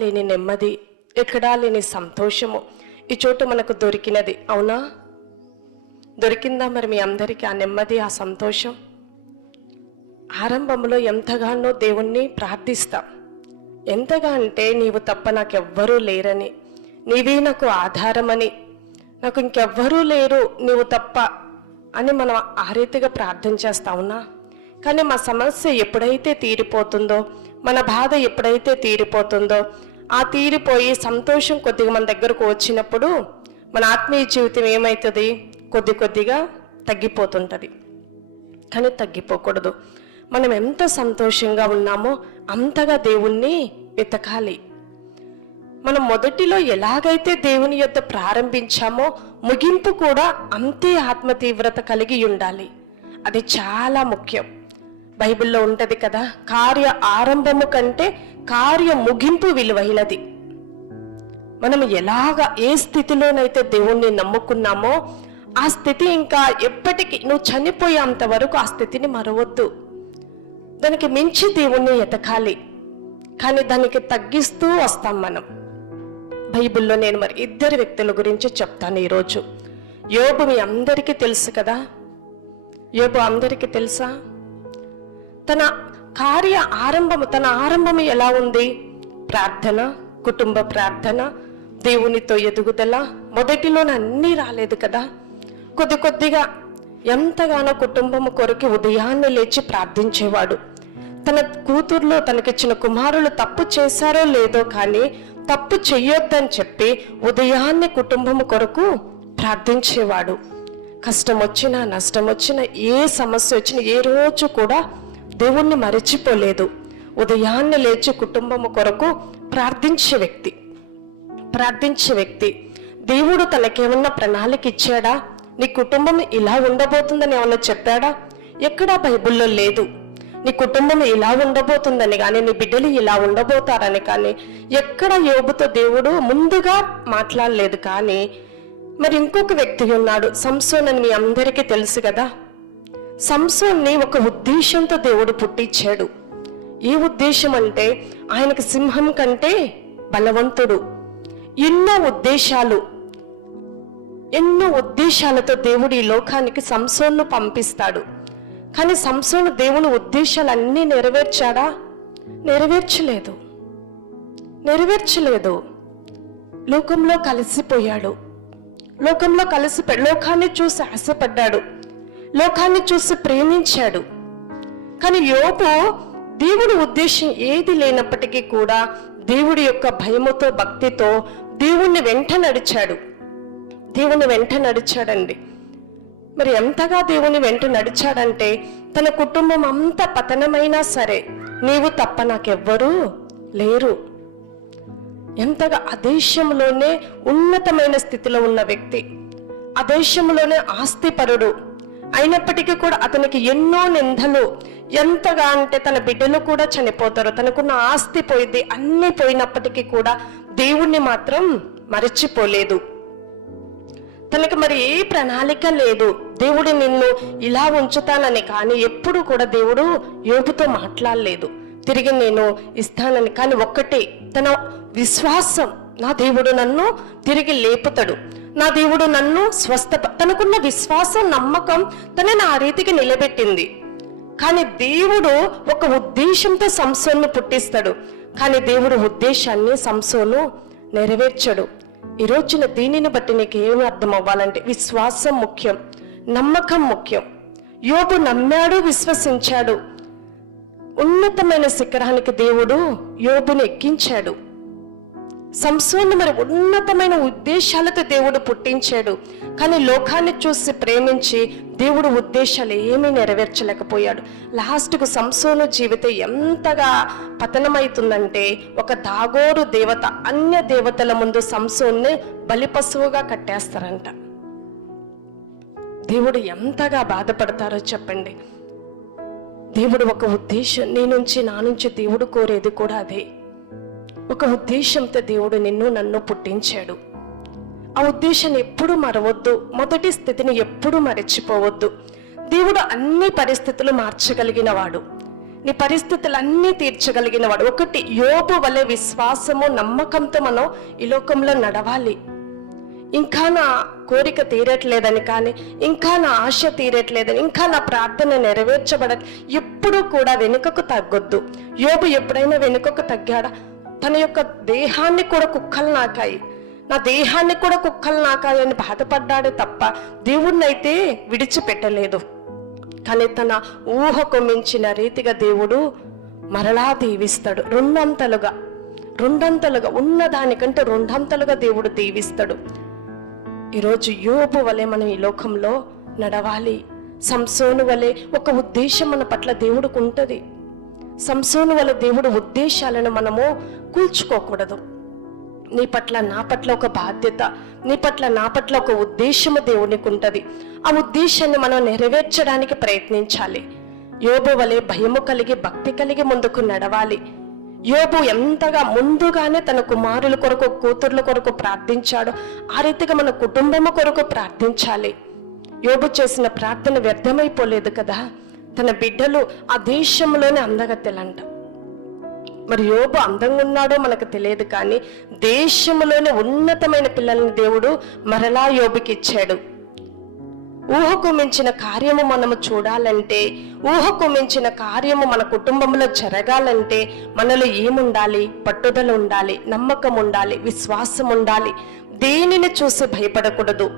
లేని నెమ్మది, ఎక్కడా లేని సంతోషము ఈ చోట మనకు దొరికినది. అవునా? దొరికిందా మరి మీ అందరికీ ఆ నెమ్మది, ఆ సంతోషం? ఆరంభంలో ఎంతగానో దేవుణ్ణి ప్రార్థిస్తాం. ఎంతగా అంటే నీవు తప్ప నాకెవ్వరూ లేరని, నీవే నాకు ఆధారమని, నాకు ఇంకెవ్వరూ లేరు నీవు తప్ప అని మనం ఆ రీతిగా ప్రార్థన చేస్తావునా? కానీ మా సమస్య ఎప్పుడైతే తీరిపోతుందో, మన బాధ ఎప్పుడైతే తీరిపోతుందో, ఆ తీరిపోయి సంతోషం కొద్దిగా మన దగ్గరకు వచ్చినప్పుడు మన ఆత్మీయ జీవితం ఏమవుతుంది? కొద్దిగా తగ్గిపోతుంటుంది. కానీ తగ్గిపోకూడదు. మనం ఎంత సంతోషంగా ఉన్నామో అంతగా దేవుణ్ణి వెతకాలి. మనం మొదటిలో ఎలాగైతే దేవుని యొద్ద ప్రారంభించామో ముగింపు కూడా అంతే ఆత్మ తీవ్రత కలిగి ఉండాలి. అది చాలా ముఖ్యం. బైబిల్లో ఉంటది కదా, కార్య ఆరంభము కంటే కార్య ముగింపు విలువైనది. మనం ఏ స్థితిలోనైతే దేవుణ్ణి నమ్ముకున్నామో ఆ స్థితి ఇంకా ఎప్పటికీ, నువ్వు చనిపోయేంత వరకు ఆ స్థితిని మరవద్దు. దానికి మించి దేవుణ్ణి ఎతకాలి. కానీ దానికి తగ్గిస్తూ వస్తాం మనం. బైబిల్లో నేను మరి 2 వ్యక్తుల గురించి చెప్తాను ఈరోజు. యోబు మీ అందరికీ తెలుసు కదా. యోబు అందరికీ తెలుసా? తన ఆరంభము ఎలా ఉంది? ప్రార్థన, కుటుంబ ప్రార్థన, దేవునితో ఎదుగుదల. మొదటిలోనే అన్నీ రాలేదు కదా. కొద్దిగా ఎంతగానో కుటుంబము కొరకు ఉదయాన్నే లేచి ప్రార్థించేవాడు. తన కూతుర్లో తనకిచ్చిన కుమారులు తప్పు చేశారో లేదో కానీ తప్పు చెయ్యొద్దని చెప్పి ఉదయాన్నే కుటుంబము కొరకు ప్రార్థించేవాడు. కష్టం వచ్చినా, నష్టం వచ్చినా, ఏ సమస్య వచ్చినా ఏ రోజు కూడా దేవుణ్ణి మరచిపోలేదు. ఉదయాన్నే లేచి కుటుంబము కొరకు ప్రార్థించే వ్యక్తి. దేవుడు తనకేమన్నా ప్రణాళిక ఇచ్చాడా? నీ కుటుంబం ఇలా ఉండబోతుందని ఏమన్నా చెప్పాడా? ఎక్కడా బైబిల్లో లేదు. నీ కుటుంబం ఇలా ఉండబోతుందని కానీ, నీ బిడ్డలు ఇలా ఉండబోతారని కానీ ఎక్కడ యోబుతో దేవుడు ముందుగా మాట్లాడలేదు. కానీ మరి ఇంకొక వ్యక్తి ఉన్నాడు, సంసోన్ అని మీ అందరికీ తెలుసు కదా. సంసోన్ని ఒక ఉద్దేశంతో దేవుడు పుట్టించాడు. ఏ ఉద్దేశం అంటే ఆయనకు సింహం కంటే బలవంతుడు. ఎన్నో ఉద్దేశాలతో దేవుడు ఈ లోకానికి సంసోన్ను పంపిస్తాడు. కానీ సంసోను దేవుని ఉద్దేశాలన్నీ నెరవేర్చాడా? నెరవేర్చలేదు. లోకంలో కలిసిపోయాడు. లోకాన్ని చూసి ఆశపడ్డాడు, లోకాన్ని చూసి ప్రేమించాడు. కానీ యోబు దేవుడి ఉద్దేశం ఏది లేనప్పటికీ కూడా దేవుడి యొక్క భయముతో, భక్తితో దేవుణ్ణి వెంట నడిచాడండి. మరి ఎంతగా దేవుని వెంట నడిచాడంటే తన కుటుంబం అంతా పతనమైనా సరే నీవు తప్ప నాకెవ్వరూ లేరు. ఎంతగా ఆ దేశంలోనే ఉన్నతమైన స్థితిలో ఉన్న వ్యక్తి, ఆ దేశంలోనే ఆస్తిపరుడు అయినప్పటికీ కూడా అతనికి ఎన్నో నిందలు. ఎంతగా అంటే తన బిడ్డలు కూడా చనిపోతారు, తనకున్న ఆస్తి పోయింది, అన్నీ పోయినప్పటికీ కూడా దేవుణ్ణి మాత్రం మరచిపోలేదు. తనకి మరి ఏ ప్రణాళిక లేదు, దేవుడు నిన్ను ఇలా ఉంచుతానని. కానీ ఎప్పుడు కూడా దేవుడు యోబుతో మాట్లాడలేదు, తిరిగి నేను ఇస్తానని. కానీ ఒక్కటే తన విశ్వాసం, నా దేవుడు నన్ను తిరిగి లేపుతాడు, నా దేవుడు నన్ను తనకున్న విశ్వాసం, నమ్మకం తనని ఆ రీతికి నిలబెట్టింది. కానీ దేవుడు ఒక ఉద్దేశంతో సంసోన్ను పుట్టిస్తాడు. కానీ దేవుడు ఉద్దేశాన్ని సంసోను నెరవేర్చడు. ఈ రోజున దీనిని బట్టి నీకు ఏమి అర్థం అవ్వాలంటే విశ్వాసం ముఖ్యం, నమ్మకం ముఖ్యం. యోబు నమ్మాడు, విశ్వసించాడు. ఉన్నతమైన శిఖరానికి దేవుడు యోబుని ఎక్కించాడు. సంసోను మరి ఉన్నతమైన ఉద్దేశాలతో దేవుడు పుట్టించాడు. కానీ లోకాన్ని చూసి ప్రేమించి దేవుడు ఉద్దేశాలు ఏమీ నెరవేర్చలేకపోయాడు. లాస్ట్కు సంసోను జీవితం ఎంతగా పతనమవుతుందంటే ఒక దాగోరు దేవత, అన్య దేవతల ముందు సంసోన్ని బలిపశువుగా కట్టేస్తారంట. దేవుడు ఎంతగా బాధపడతారో చెప్పండి. దేవుడు ఒక ఉద్దేశం నా నుంచి దేవుడు కోరేది కూడా అదే. ఒక ఉద్దేశంతో దేవుడు నన్ను పుట్టించాడు. ఆ ఉద్దేశాన్ని ఎప్పుడు మరవద్దు, మొదటి స్థితిని ఎప్పుడు మరచిపోవద్దు. దేవుడు అన్ని పరిస్థితులు మార్చగలిగిన వాడు. నీ పరిస్థితులన్నీ తీర్చగలిగిన వాడు. ఒకటి, యోబు వలె విశ్వాసము నమ్మకంతో మనం ఈ లోకంలో నడవాలి. ఇంకా నా కోరిక తీరట్లేదని, కానీ ఇంకా నా ఆశ తీరట్లేదని, ఇంకా నా ప్రార్థన నెరవేర్చబడదు, ఎప్పుడూ కూడా వెనుకకు తగ్గొద్దు. యోబు ఎప్పుడైనా వెనుకకు తగ్గాడా? తన యొక్క దేహాన్ని కూడా కుక్కలు నాకాయి, నా దేహాన్ని కూడా కుక్కలు నాకాయి అని బాధపడ్డాడే తప్ప దేవుణ్ణి అయితే విడిచిపెట్టలేదు. కానీ తన ఊహకు మించిన రీతిగా దేవుడు మరలా దీవిస్తాడు. రెండంతలుగా ఉన్నదానికంటే రెండంతలుగా దేవుడు దీవిస్తాడు. ఈరోజు యోబు వలె మనం ఈ లోకంలో నడవాలి. సంసోను వలె ఒక ఉద్దేశం మన పట్ల దేవుడికి ఉంటుంది. సంసోను వలె దేవుడు ఉద్దేశాలను మనము కూల్చుకోకూడదు. నీ పట్ల నా పట్ల ఒక బాధ్యత, నీ పట్ల నా పట్ల ఒక ఉద్దేశము దేవునికి ఉంటుంది. ఆ ఉద్దేశాన్ని మనం నెరవేర్చడానికి ప్రయత్నించాలి. యోబు వలె భయము కలిగి, భక్తి కలిగి ముందుకు నడవాలి. యోబు ఎంతగా ముందుగానే తన కుమారుల కొరకు, కూతుర్ల కొరకు ప్రార్థించాడో ఆ రీతిగా మన కుటుంబము కొరకు ప్రార్థించాలి. యోబు చేసిన ప్రార్థన వ్యర్థమైపోలేదు కదా. తన బిడ్డలు ఆ దేశంలోనే అందగత్తెలంట. మరి యోబు అందంగా ఉన్నాడో మనకు తెలియదు, కానీ దేశంలోనే ఉన్నతమైన పిల్లల్ని దేవుడు మరలా యోబుకి ఇచ్చాడు. ఊహకు మించిన కార్యము మనము చూడాలంటే, ఊహకు మించిన కార్యము మన కుటుంబంలో జరగాలంటే మనలో ఏముండాలి? పట్టుదల ఉండాలి, నమ్మకం ఉండాలి, విశ్వాసం ఉండాలి. దేనిని చూసి భయపడకూడదు.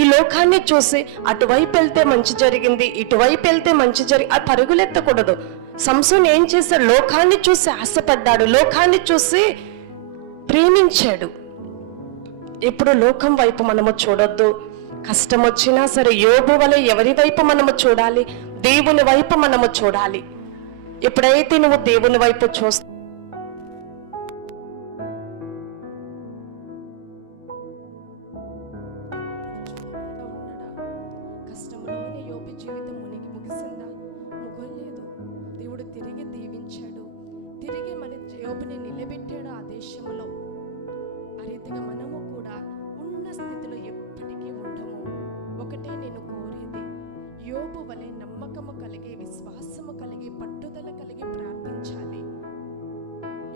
ఈ లోకాన్ని చూసి అటువైపు వెళ్తే మంచి జరిగింది, ఇటువైపు వెళ్తే మంచి అది పరుగులెత్తకూడదు. సంసోను ఏం చేశాడు? లోకాన్ని చూసి ఆశపడ్డాడు, లోకాన్ని చూసి ప్రేమించాడు. ఇప్పుడు లోకం వైపు మనము చూడొద్దు. కష్టం వచ్చినా సరే యోబు వలె ఎవరి వైపు మనము చూడాలి? దేవుని వైపు మనము చూడాలి. ఎప్పుడైతే నువ్వు దేవుని వైపు చూస్తా కష్టంలోనే యోబు జీవితం ముగిసిందా? ముగలేదు. దేవుడు తిరిగి దీవించాడు, తిరిగి మన యోబుని నిలబెట్టాడు ఆ దేశంలో. ఆ రీతిగా మనము కూడా ఉన్న స్థితిలో ఎప్పటికీ ఉండము. ఒకటే నేను కోరేది, యోబు వలె నమ్మకము కలిగి, విశ్వాసము కలిగి, పట్టుదల కలిగి ప్రార్థించాలి.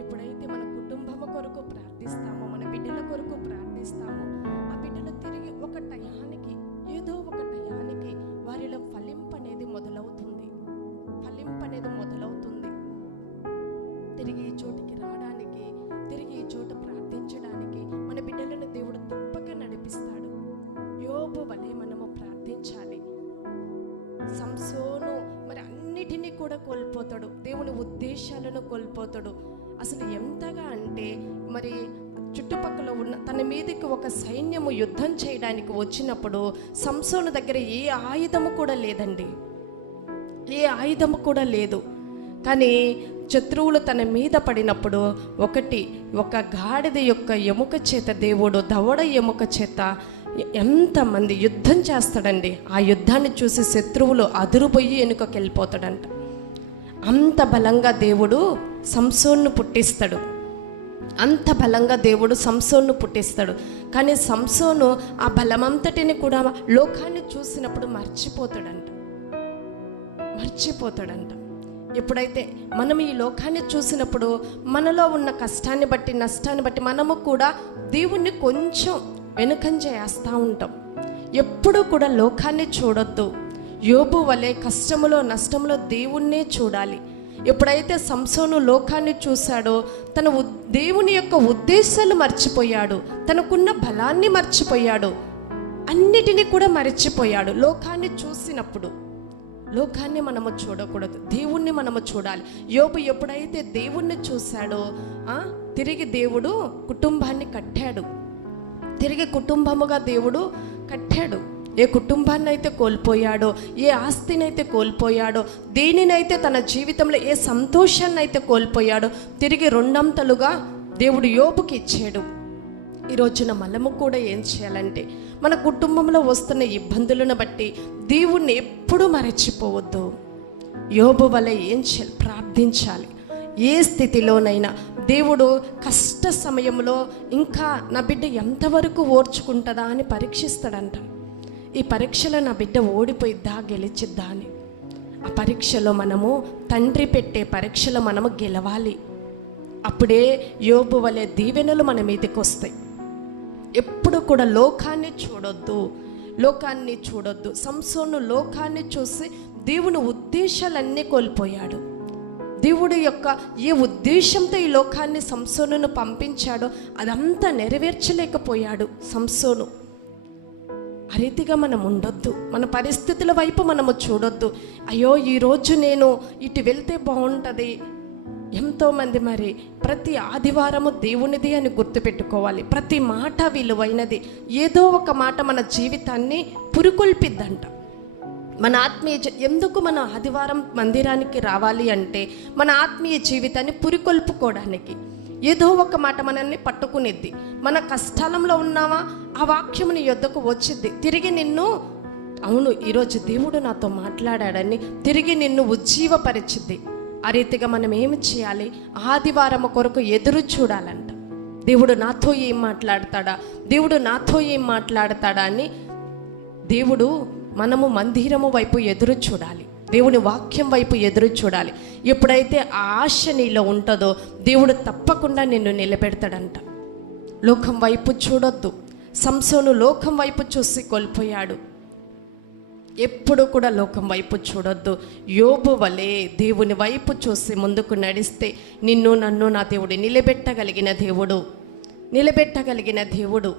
ఎప్పుడైతే మన కుటుంబము కొరకు ప్రార్థిస్తామో, మన బిడ్డల కొరకు ప్రార్థిస్తామో, ఆ బిడ్డలు తిరిగి ఒక టయానికి, ఏదో ఒక టయానికి వారిలో ఫలింపు అనేది మొదలవుతుంది. తిరిగి ఈ చోటికి రావడానికి, తిరిగి ఈ చోట ప్రార్థించడానికి మన బిడ్డలను దేవుడు తప్పక నడిపిస్తాడు. యోబు వలె మనము ప్రార్థించాలి. సంసోను మరి అన్నిటినీ కూడా కోల్పోతాడు, దేవుని ఉద్దేశాలను కోల్పోతాడు. అసలు ఎంతగా అంటే మరి చుట్టుపక్కల ఉన్న తన మీదకి ఒక సైన్యము యుద్ధం చేయడానికి వచ్చినప్పుడు సంసోను దగ్గర ఏ ఆయుధము కూడా లేదండి, ఏ ఆయుధము కూడా లేదు. కానీ శత్రువులు తన మీద పడినప్పుడు ఒక గాడిద యొక్క ఎముక చేత దేవుడు, దవడ ఎముక చేత ఎంతమంది యుద్ధం చేస్తాడండి. ఆ యుద్ధాన్ని చూసి శత్రువులు అదురుపోయి వెనుకకి వెళ్ళిపోతాడంట. అంత బలంగా దేవుడు సంసోన్ను పుట్టిస్తాడు, అంత బలంగా దేవుడు సంసోన్ను పుట్టిస్తాడు. కానీ సంసోను ఆ బలమంతటిని కూడా లోకాన్ని చూసినప్పుడు మర్చిపోతాడంట. ఎప్పుడైతే మనం ఈ లోకాన్ని చూసినప్పుడు మనలో ఉన్న కష్టాన్ని బట్టి, నష్టాన్ని బట్టి మనము కూడా దేవుణ్ణి కొంచెం వెనుకంజ వేస్తూ ఉంటాం. ఎప్పుడూ కూడా లోకాన్ని చూడొద్దు. యోబు వలె కష్టములో, నష్టములో దేవుణ్ణే చూడాలి. ఎప్పుడైతే సంసోను లోకాన్ని చూశాడో తన దేవుని యొక్క ఉద్దేశాలు మర్చిపోయాడు, తనకున్న బలాన్ని మర్చిపోయాడు, అన్నిటినీ కూడా మర్చిపోయాడు. లోకాన్ని చూసినప్పుడు లోకాన్ని మనము చూడకూడదు, దేవుణ్ణి మనము చూడాలి. యోబు ఎప్పుడైతే దేవుణ్ణి చూశాడో తిరిగి దేవుడు కుటుంబాన్ని కట్టాడు, తిరిగి కుటుంబముగా దేవుడు కట్టాడు. ఏ కుటుంబాన్ని అయితే కోల్పోయాడో, ఏ ఆస్తినైతే కోల్పోయాడో, దేనినైతే తన జీవితంలో ఏ సంతోషాన్ని అయితే కోల్పోయాడో తిరిగి రెండంతలుగా దేవుడు యోబుకి ఇచ్చాడు. ఈరోజున మనము కూడా ఏం చేయాలంటే మన కుటుంబంలో వస్తున్న ఇబ్బందులను బట్టి దేవుణ్ణి ఎప్పుడూ మరచిపోవద్దు. యోబు వలె ఏం చేయాలి? ప్రార్థించాలి. ఏ స్థితిలోనైనా దేవుడు కష్ట సమయంలో ఇంకా నా బిడ్డ ఎంతవరకు ఓర్చుకుంటుందా అని పరీక్షిస్తాడంట. ఈ పరీక్షలో నా బిడ్డ ఓడిపోయిద్దా, గెలిచిద్దా అని. ఆ పరీక్షలో మనము, తండ్రి పెట్టే పరీక్షలో మనము గెలవాలి. అప్పుడే యోబు వలె దీవెనలు మన మీదకి వస్తాయి. ఎప్పుడు కూడా లోకాన్ని చూడొద్దు. సంసోను లోకాన్ని చూసి దేవుని ఉద్దేశాలన్నీ కోల్పోయాడు. దేవుడు యొక్క ఏ ఉద్దేశంతో ఈ లోకాన్ని సంసోనును పంపించాడో అదంతా నెరవేర్చలేకపోయాడు సంసోను. ఆ రీతిగా మనం ఉండొద్దు. మన పరిస్థితుల వైపు మనము చూడొద్దు. అయ్యో ఈరోజు నేను ఇటు వెళ్తే బాగుంటుంది. ఎంతోమంది మరి ప్రతి ఆదివారము దేవునిది అని గుర్తుపెట్టుకోవాలి. ప్రతి మాట విలువైనది. ఏదో ఒక మాట మన జీవితాన్ని పురుకొల్పిద్దంట. మన ఎందుకు మన ఆదివారం మందిరానికి రావాలి అంటే మన ఆత్మీయ జీవితాన్ని పురికొల్పుకోవడానికి. ఏదో ఒక మాట మనల్ని పట్టుకునిద్ది. మన కష్టాలంలో ఉన్నావా, ఆ వాక్యము నీ యొద్దకు వచ్చిద్ది. తిరిగి నిన్ను, అవును ఈరోజు దేవుడు నాతో మాట్లాడాడని తిరిగి నిన్ను ఉజ్జీవపరిచిద్ది. ఆ రీతిగా మనం ఏమి చేయాలి? ఆదివారం కొరకు ఎదురు చూడాలంట. దేవుడు నాతో ఏం మాట్లాడతాడా అని మనము మందిరము వైపు ఎదురు చూడాలి. దేవుని వాక్యం వైపు ఎదురు చూడాలి. ఎప్పుడైతే ఆ ఆశ నీలో ఉంటుందో దేవుడు తప్పకుండా నిన్ను నిలబెడతాడంట. లోకం వైపు చూడొద్దు. సంసోను లోకం వైపు చూసి కోల్పోయాడు. ఎప్పుడు కూడా లోకం వైపు చూడొద్దు. యోబు వలె దేవుని వైపు చూసి ముందుకు నడిస్తే నిన్ను నన్ను నా దేవుడు నిలబెట్టగలిగిన దేవుడు.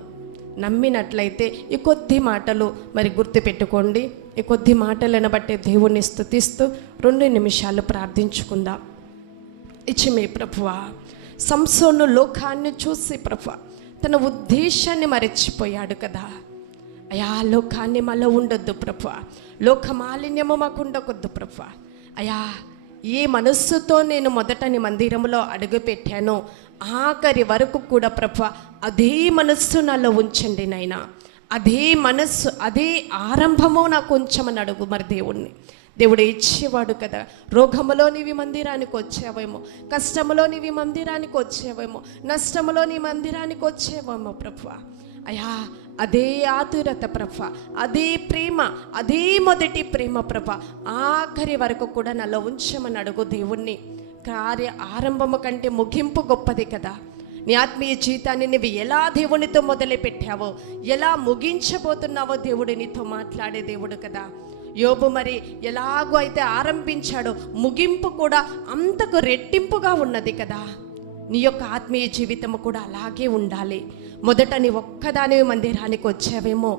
నమ్మినట్లయితే ఈ కొద్ది మాటలు మరి గుర్తుపెట్టుకోండి. ఈ కొద్ది మాటలను బట్టి దేవుణ్ణి స్తుతిస్తూ 2 నిమిషాలు ప్రార్థించుకుందాం. ఇచ్చిమే ప్రభువా, సంసోను లోకాన్ని చూసి ప్రభువా తన ఉద్దేశాన్ని మరచిపోయాడు కదా. అయా లోకాన్ని మళ్ళీ ఉండొద్దు ప్రభువా. లోక మాలిన్యము మాకు ఉండకొద్దు ప్రభువా. అయా ఏ మనస్సుతో నేను మొదట నీ మందిరంలో అడుగుపెట్టానో ఆఖరి వరకు కూడా ప్రభువా అదే మనస్సు నాలో ఉంచండి నైనా. అదే మనస్సు, అదే ఆరంభము నాకు ఉంచమని అడుగు మరి దేవుడు ఇచ్చేవాడు కదా. రోగములో నీవి మందిరానికి వచ్చేవేమో, కష్టములో నీవి మందిరానికి వచ్చేవేమో, నష్టములో నీ మందిరానికి వచ్చేవేమో ప్రభువా. అయా అదే ఆతురత ప్రభ, అదే ప్రేమ, అదే మొదటి ప్రేమ ప్రభ ఆఖరి వరకు కూడా నాలో ఉంచమని అడుగు దేవుణ్ణి. కార్య ఆరంభము కంటే ముగింపు గొప్పది కదా. నీ ఆత్మీయ జీవితాన్ని నువ్వు ఎలా దేవునితో మొదలు పెట్టావో, ఎలా ముగించబోతున్నావో దేవుడు నీతో మాట్లాడే దేవుడు కదా. యోబు మరి ఎలాగో అయితే ఆరంభించాడో ముగింపు కూడా అంతకు రెట్టింపుగా ఉన్నది కదా. నీ యొక్క ఆత్మీయ జీవితము కూడా అలాగే ఉండాలి. మొదట నీ ఒక్కదానివి మందిరానికి వచ్చావేమో,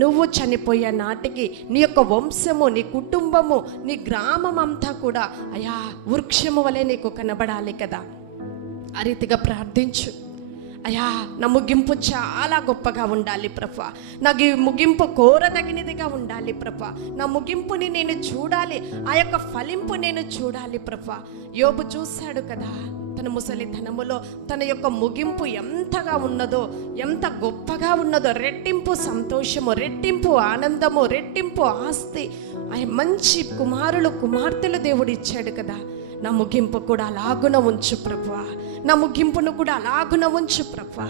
నువ్వు చనిపోయే నాటికి నీ యొక్క వంశము, నీ కుటుంబము, నీ గ్రామం అంతా కూడా అయా వృక్షము వలె నీకు కనబడాలి కదా. ఆ రీతిగా ప్రార్థించు. అయా నా ముగింపు చాలా గొప్పగా ఉండాలి ప్రభా. నాకు ఈ ముగింపు కోరదగినదిగా ఉండాలి ప్రభా. నా ముగింపుని నేను చూడాలి, ఆ యొక్క ఫలింపు నేను చూడాలి ప్రభా. యోబు చూశాడు కదా తన ముసలితనములో తన యొక్క ముగింపు ఎంతగా ఉన్నదో, ఎంత గొప్పగా ఉన్నదో. రెట్టింపు సంతోషము, రెట్టింపు ఆనందము, రెట్టింపు ఆస్తి, మంచి కుమార్తెలు దేవుడు ఇచ్చాడు కదా. నా ముగింపు కూడా అలాగున ఉంచు ప్రభువా. నా ముగింపును కూడా అలాగున ఉంచు ప్రభువా.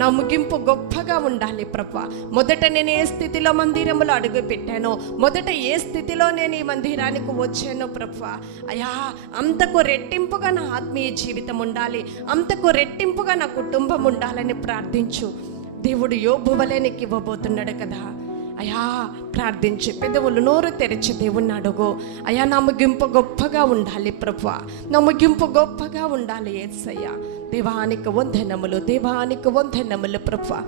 నా ముగింపు గొప్పగా ఉండాలి ప్రభువా. మొదట నేను ఏ స్థితిలో మందిరంలో అడుగు పెట్టానో, మొదట ఏ స్థితిలో నేను ఈ మందిరానికి వచ్చానో ప్రభువా, అయా అంతకు రెట్టింపుగా నా ఆత్మీయ జీవితం ఉండాలి, అంతకు రెట్టింపుగా నా కుటుంబం ఉండాలని ప్రార్థించు. దేవుడు యోబు వలె నీకు ఇవ్వబోతున్నాడు కదా. అయా ప్రార్థించి పెదవులు నోరు తెరిచి దేవుణ్ణి అడుగు. అయా నా ముగింపు గొప్పగా ఉండాలి ప్రభువా, నా ముగింపు గొప్పగా ఉండాలి యేసయ్యా. దేవానికి వందనములు, దేవానికి వందనములు ప్రభువా.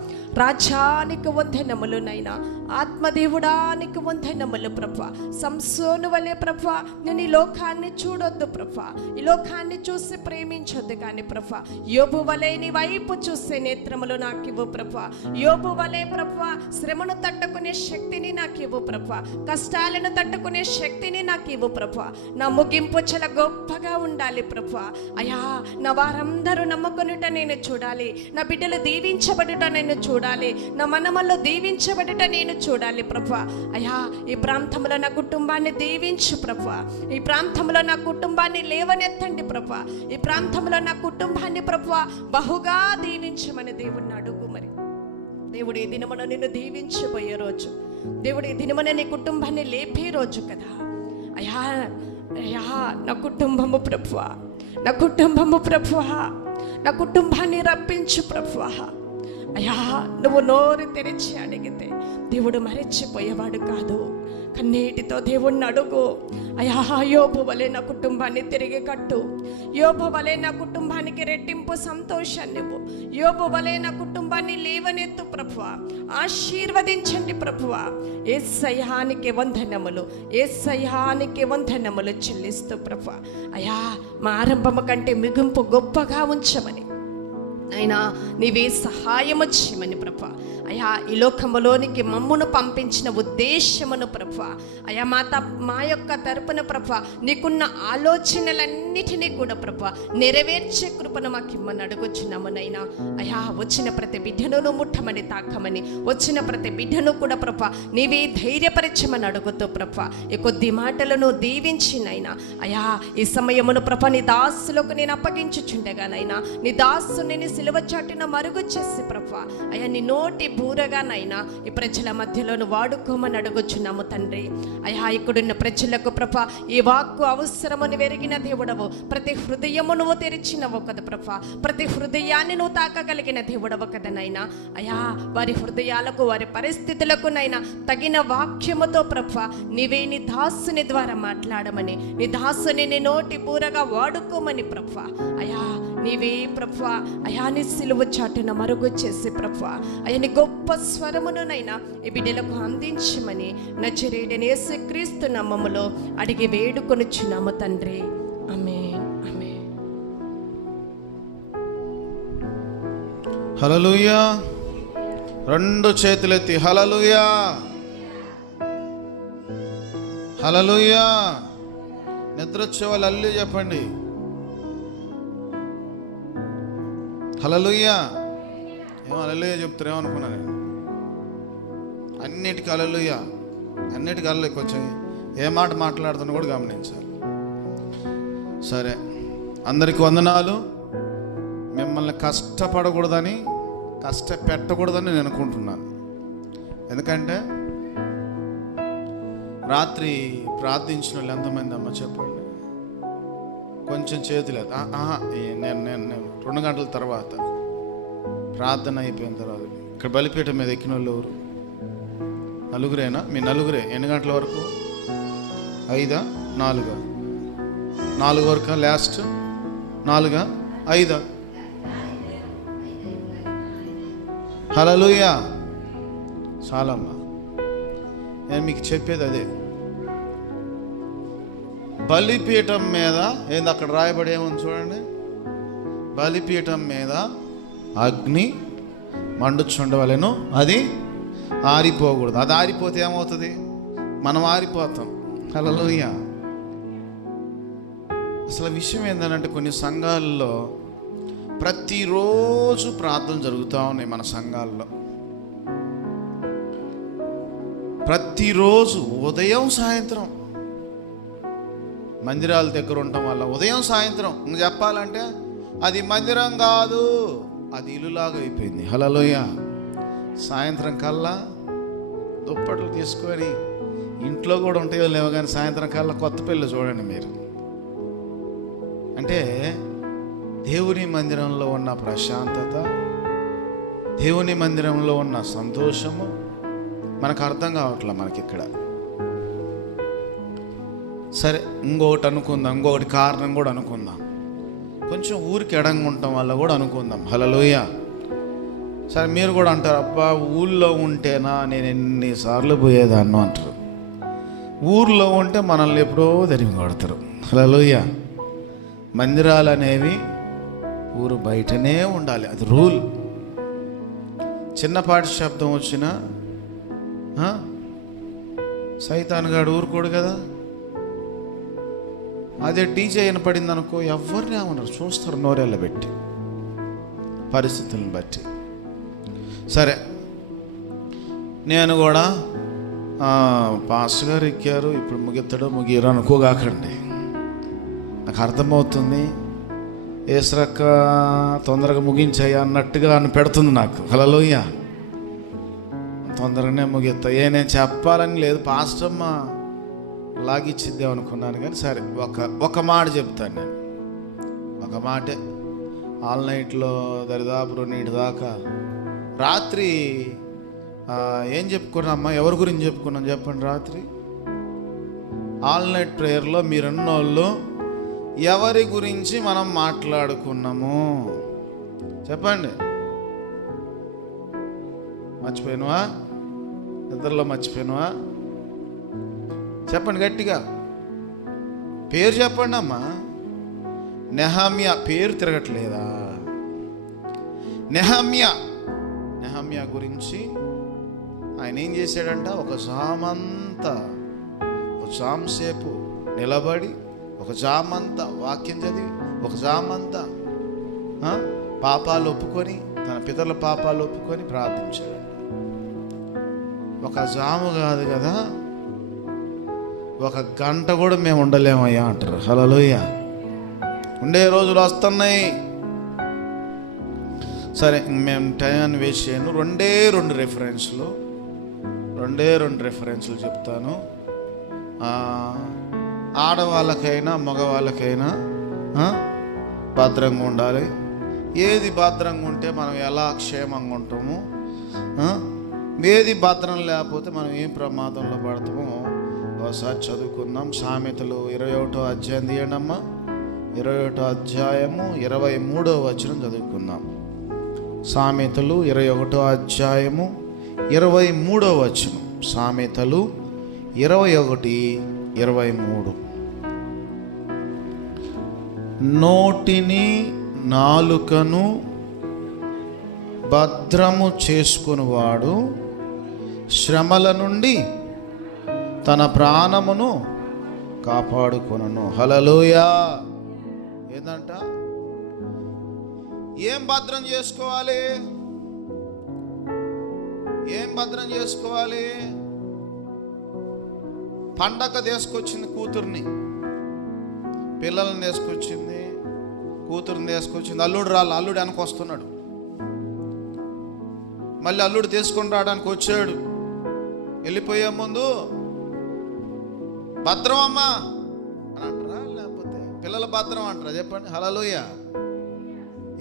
రాజ్యానికి వందనములు నైనా, ఆత్మదేవుడానికి వందనములు ప్రభువా. సంసోను వలె ప్రభువా నేను ఈ లోకాన్ని చూడొద్దు ప్రభువా, ఈ లోకాన్ని చూసి ప్రేమించొద్దు కానీ ప్రభువా యోబు వలె నీ వైపు చూసే నేత్రములు నాకు ఇవ్వు ప్రభువా. యోబు వలె ప్రభువా శ్రమను తట్టుకునే శక్తిని నాకు ఇవ్వు ప్రభువా, కష్టాలను తట్టుకునే శక్తిని నాకు ఇవ్వు ప్రభువా. నా ముగింపు చాలా గొప్పగా ఉండాలి ప్రభువా. అయా నా వారందరూ నమ్ముకొనుట నేను చూడాలి, నా బిడ్డలు దీవించబడుట నేను చూడాలి, నా మనమల్లో దీవించబడుట నేను చూడాలి ప్రభువా. అయా ఈ ప్రాంతంలో నా కుటుంబాన్ని దీవించు ప్రభువా, ఈ ప్రాంతంలో నా కుటుంబాన్ని లేవనెత్తండి ప్రభువా, ఈ ప్రాంతంలో నా కుటుంబాన్ని ప్రభువా బహుగా దీవించమని దేవుణ్ణి అడుగు. మరి దేవుడు ఈ దినమున నిన్ను దీవించబోయే రోజు, దేవుడు ఈ దినమున నీ కుటుంబాన్ని లేపే రోజు కదా. అయ్యా అయ్యా నా కుటుంబము ప్రభువా, నా కుటుంబము ప్రభువా, నా కుటుంబాన్ని రప్పించు ప్రభువా. అయ్యా నువ్వు నోరు తెరిచి అడిగితే దేవుడు మరచిపోయేవాడు కాదు. కన్నీటితో దేవుణ్ణి అడుగు. అయ్యా యోబు వలె నా కుటుంబాన్ని తిరిగి కట్టు. యోబు వలె నా కుటుంబానికి రెట్టింపు సంతోషాన్ని ఇవ్వు. యోబు వలె నా కుటుంబాన్ని లేవనెత్తు ప్రభువా. ఆశీర్వదించండి ప్రభువా. యేసయ్యానికి వందనములు, యేసయ్యానికి వందనములు చెల్లిస్తూ ప్రభువా. అయ్యా మా ఆరంభము కంటే మిగుంపు గొప్పగా ఉంచమని అయినా నీవే సహాయము చేయమని ప్రభా. అయ్యా ఈ లోకములోనికి మమ్మును పంపించిన ఉద్దేశమును ప్రభా, అయ్యా మా యొక్క తరపున ప్రభా నీకున్న ఆలోచనలన్నిటినీ కూడా ప్రభా నెరవేర్చే కృపను మాకు ఇమ్మని అడుగుచున్నామునైనా. అయ్యా వచ్చిన ప్రతి బిడ్డను ముట్టమని తాకమని, వచ్చిన ప్రతి బిడ్డను కూడా ప్రభా నీవే ధైర్యపరచమని అడుగుతూ ప్రభా ఈ కొద్ది మాటలను దీవించినైనా అయ్యా ఈ సమయమును ప్రభా నీ దాసులకు నేను అప్పగించుచుండగానైనా నీ దాసుని సిలువ చాటున మరుగు చేసి ప్రభా అయ్యా నీ నోటి బూరగానైనా ఈ ప్రజల మధ్యలో వాడుకోమని అడుగుచున్నాము తండ్రి. అయ్యా ఇక్కడున్న ప్రజలకు ప్రభా ఈ వాక్కు అవసరమని వెరిగిన దేవుడవు, ప్రతి హృదయము నువ్వు తెరిచినవు కదా ప్రభా, ప్రతి హృదయాన్ని నువ్వు తాకగలిగిన దేవుడవు కదనైనా. అయ్యా వారి హృదయాలకు వారి పరిస్థితులకునైనా తగిన వాక్యముతో ప్రభా నీవే నీ దాసుని ద్వారా మాట్లాడమని, నీ దాసుని నీ నోటి బూరగా వాడుకోమని ప్రభా. అయ్యా నీవే ప్రభా అయా నీ సిలువ చాటున మరుగు చేసి ప్రభా అయ్యా నీ గొప్ప స్వరమునైనా ఈ బిడ్డలకు అందించమని నజరేయుడైన యేసుక్రీస్తు నామములో అడిగి వేడుకొనుచున్నాము తండ్రి. ఆమేన్ ఆమేన్. హల్లెలూయా. రెండు చేతులెత్తి హల్లెలూయా హల్లెలూయా. నిద్ర వచ్చే వాళ్ళు అల్లి చెప్పండి హల్లెలూయా. ఏమో హల్లెలూయా చెప్తారు ఏమనుకున్నా నేను. అన్నిటికీ హల్లెలూయా, అన్నిటికీ హల్లెలూయా. వచ్చాయి ఏ మాట మాట్లాడుతున్నా కూడా గమనించాలి. సరే అందరికీ వందనాలు. మిమ్మల్ని కష్టపడకూడదని, కష్టపెట్టకూడదని నేను అనుకుంటున్నాను. ఎందుకంటే రాత్రి ప్రార్థించిన వాళ్ళు ఎంతమంది అమ్మ చెప్పండి. కొంచెం చేతులేదు. నేను 2 గంటల తర్వాత ప్రార్థన అయిపోయిన తర్వాత ఇక్కడ బలిపీఠం మీద ఎక్కిన వాళ్ళు ఎవరు? నలుగురేనా? మీ నలుగురే. ఎన్ని గంటల వరకు? 5, 4? 4 వరకు లాస్ట్? 4, 5? హల్లెలూయా. చాలమ్మా. నేను మీకు చెప్పేది అదే. బలిపీఠం మీద ఏంది అక్కడ రాయబడి ఏముంది చూడండి. బలిపీఠం మీద అగ్ని మండుచుండవలెను, అది ఆరిపోకూడదు. అది ఆరిపోతే ఏమవుతుంది? మనం ఆరిపోతాం. హల్లెలూయా. అసలు విషయం ఏంటంటే కొన్ని సంఘాల్లో ప్రతిరోజు ప్రార్థనలు జరుగుతూ ఉన్నాయి. మన సంఘాల్లో ప్రతిరోజు ఉదయం సాయంత్రం మందిరాల దగ్గర ఉండటం వల్ల ఉదయం సాయంత్రం ఇంక చెప్పాలంటే అది మందిరం కాదు, అది ఇల్లులాగా అయిపోయింది. హల్లెలూయా. సాయంత్రం కల్లా దుప్పట్లు తీసుకొని ఇంట్లో కూడా ఉంటాయో లేవో కానీ సాయంత్రం కల్లా కొత్త పెళ్ళి చూడండి మీరు. అంటే దేవుని మందిరంలో ఉన్న ప్రశాంతత, దేవుని మందిరంలో ఉన్న సంతోషము మనకు అర్థం కావట్లే మనకి ఇక్కడ. సరే ఇంకొకటి అనుకుందాం, ఇంకొకటి కారణం కూడా అనుకుందాం. కొంచెం ఊరికి ఎడంగా ఉండటం వల్ల కూడా అనుకుందాం. హల్లెలూయా. సరే మీరు కూడా అంటారు, అబ్బా ఊళ్ళో ఉంటేనా నేను ఎన్నిసార్లు పోయేదాన్ని అంటారు. ఊర్లో ఉంటే మనల్ని ఎప్పుడో తరిమి కొడతారు. హల్లెలూయా. మందిరాలు అనేవి ఊరు బయటనే ఉండాలి, అది రూల్. చిన్నపాటి శబ్దం వచ్చినా సైతానుగాడు ఊరుకోడు కదా. అదే డీజే వినపడింది అనుకో, ఎవరిని ఏమన్నారు చూస్తారు నోరెళ్ళ పెట్టి, పరిస్థితులను బట్టి. సరే నేను కూడా పాస్టర్ గారు ఎక్కారు, ఇప్పుడు ముగిస్తాడో ముగియరు అనుకోగాకండి. నాకు అర్థమవుతుంది, ఏసరక్క తొందరగా ముగించాయి అన్నట్టుగా అని పెడుతుంది నాకు. హల్లెలూయా. తొందరగానే ముగిస్తా. నేను చెప్పాలని లేదు, పాస్టమ్మ లాగిచ్చిద్దాం అనుకున్నాను, కానీ సరే ఒక మాట చెప్తాను నేను. ఒక మాటే. ఆల్ నైట్లో దరిదాపు 2 దాకా రాత్రి ఏం చెప్పుకున్నామ్మా? ఎవరి గురించి చెప్పుకున్నాం చెప్పండి? రాత్రి ఆల్ నైట్ ప్రేయర్లో మీరున్నోళ్ళు ఎవరి గురించి మనం మాట్లాడుకున్నాము చెప్పండి? మర్చిపోయినవా? నిద్రలో మర్చిపోయినవా? చెప్పండి గట్టిగా. పేరు చెప్పండి అమ్మా. నెహమ్యా పేరు తిరగట్లేదా? నెహమ్యా గురించి ఆయన ఏం చేశాడంట? ఒక జామంసేపు నిలబడి, ఒక జామంతా వాక్యం చదివి, ఒక జామంతా పాపాలు ఒప్పుకొని, తన పితరుల పాపాలు ఒప్పుకొని ప్రార్థించాడంట. ఒక జాము కాదు కదా, 1 గంట కూడా మేము ఉండలేమయ్యా అంటారు. హల్లెలూయా. ఉండే రోజులు వస్తున్నాయి. సరే, మేము టైం వేస్ట్ చేయను. 2 రెఫరెన్స్లు చెప్తాను. ఆడవాళ్ళకైనా మగవాళ్ళకైనా భద్రంగా ఉండాలి. ఏది భద్రంగా ఉంటే మనం ఎలా క్షేమంగా ఉంటాము, ఏది భద్రం లేకపోతే మనం ఏం ప్రమాదంలో పడతామో ఒకసారి చదువుకుందాం. సామెతలు 21వ అధ్యాయం తీయండి అమ్మా. 21వ అధ్యాయము 23వ వచనం చదువుకుందాం. సామెతలు 21వ అధ్యాయము 23వ వచనం. సామెతలు 21:23. నోటిని నాలుకను భద్రము చేసుకునివాడు శ్రమల నుండి తన ప్రాణమును కాపాడుకొనును. హల్లెలూయా. ఏందంట? ఏం భద్రం చేసుకోవాలి? పండగ తీసుకొచ్చింది కూతుర్ని, పిల్లల్ని తీసుకొచ్చింది, కూతురుని తీసుకొచ్చింది. అల్లుడు అల్లుడు వెనక వస్తున్నాడు. మళ్ళీ అల్లుడు తీసుకొని రావడానికి వచ్చాడు. వెళ్ళిపోయే ముందు భద్రం అమ్మా అని అంటారా? లేకపోతే పిల్లల భద్రం అంటారా? చెప్పండి. హల్లెలూయా.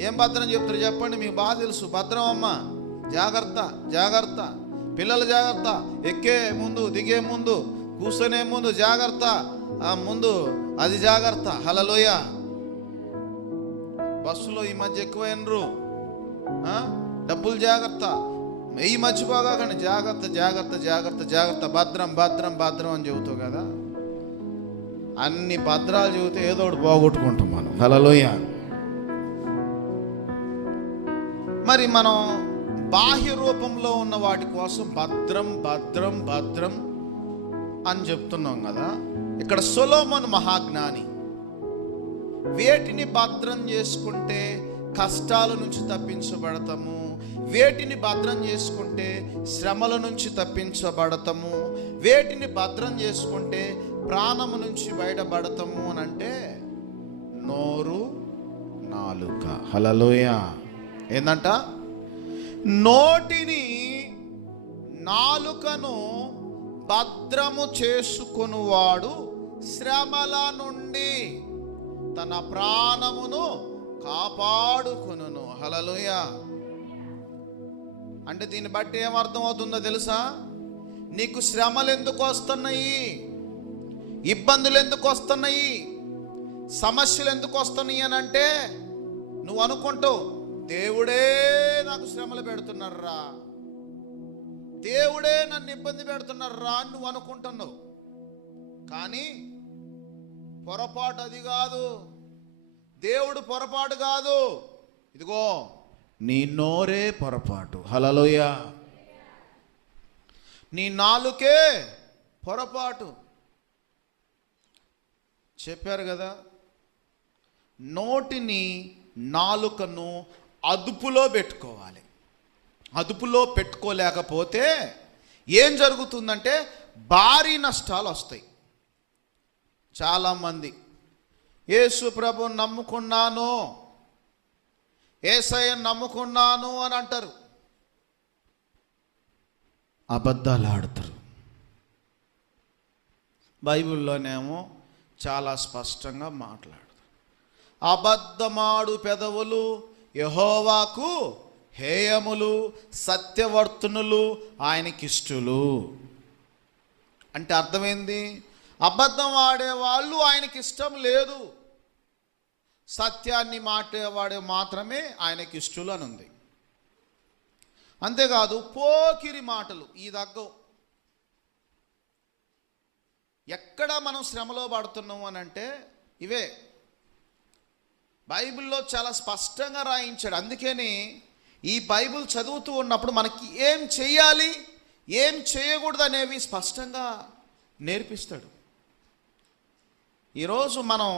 ఏం భద్రం చెప్తారు చెప్పండి? మీకు బాగా తెలుసు. భద్రం అమ్మా, జాగ్రత్త, పిల్లలు జాగ్రత్త, ఎక్కే ముందు, దిగే ముందు, కూర్చొనే ముందు జాగ్రత్త, ముందు అది జాగ్రత్త. హల్లెలూయా. బస్సులో ఈ మధ్య ఎక్కువైనరు, డబ్బులు జాగ్రత్త, ఈ మర్చిపోగాకండి, జాగ్రత్త, భద్రం అని చెబుతావు కదా. అన్ని భద్రాలు చెబితే ఏదో ఒకటి పోగొట్టుకుంటాం మనం. హల్లెలూయా. మరి మనం బాహ్య రూపంలో ఉన్న వాటి కోసం భద్రం అని చెప్తున్నాం కదా. ఇక్కడ సొలొమోను మహాజ్ఞాని వేటిని భద్రం చేసుకుంటే కష్టాల నుంచి తప్పించబడతాము, వేటిని భద్రం చేసుకుంటే శ్రమల నుంచి తప్పించబడతాము, వేటిని భద్రం చేసుకుంటే ప్రాణము నుంచి బయటపడతాము అని అంటే నోరు, నాలుక. హల్లెలూయా. ఏందంట? నోటిని నాలుకను భద్రము చేసుకొనువాడు శ్రమల నుండి తన ప్రాణమును కాపాడుకొనును. హల్లెలూయా. అంటే దీన్ని బట్టి ఏమర్థం అవుతుందో తెలుసా? నీకు శ్రమలు ఎందుకు వస్తున్నాయి, ఇబ్బందులు ఎందుకు వస్తున్నాయి, సమస్యలు ఎందుకు వస్తున్నాయి అని అంటే నువ్వు అనుకుంటావు, దేవుడే నాకు శ్రమలు పెడుతున్నారా, దేవుడే నన్ను ఇబ్బంది పెడుతున్నారా అని నువ్వు అనుకుంటున్నావు. కానీ పొరపాటు అది కాదు. దేవుడు పొరపాటు కాదు. ఇదిగో నీ నోరే పొరపాటు. హల్లెలూయా. నీ నాలుకే పొరపాటు. చెప్పారు కదా, నోటిని నాలుకను అదుపులో పెట్టుకోవాలి. అదుపులో పెట్టుకోలేకపోతే ఏం జరుగుతుందంటే భారీ నష్టాలు వస్తాయి. చాలామంది యేసు ప్రభువుని నమ్ముకున్నాను, యేసయ్యను నమ్ముకున్నాను అని అంటారు, అబద్ధాలు ఆడతారు. బైబిల్లోనేమో చాలా స్పష్టంగా మాట్లాడు. అబద్ధమాడు పెదవులు యెహోవాకు హేయములు, సత్యవర్తనులు ఆయనకిష్టులు. అంటే అర్థమైంది, అబద్ధం ఆడేవాళ్ళు ఆయనకి ఇష్టం లేదు, సత్యాన్ని మాట్లాడేవాడే మాత్రమే ఆయనకి ఇష్టలు అని ఉంది. అంతేకాదు పోకిరి మాటలు ఈ దగ్గం. ఎక్కడ మనం శ్రమలో పడుతున్నాము అని అంటే ఇవే. బైబిల్లో చాలా స్పష్టంగా రాయించాడు. అందుకని ఈ బైబిల్ చదువుతూ ఉన్నప్పుడు మనకి ఏం చేయాలి, ఏం చేయకూడదు అనేవి స్పష్టంగా నేర్పిస్తాడు. ఈరోజు మనం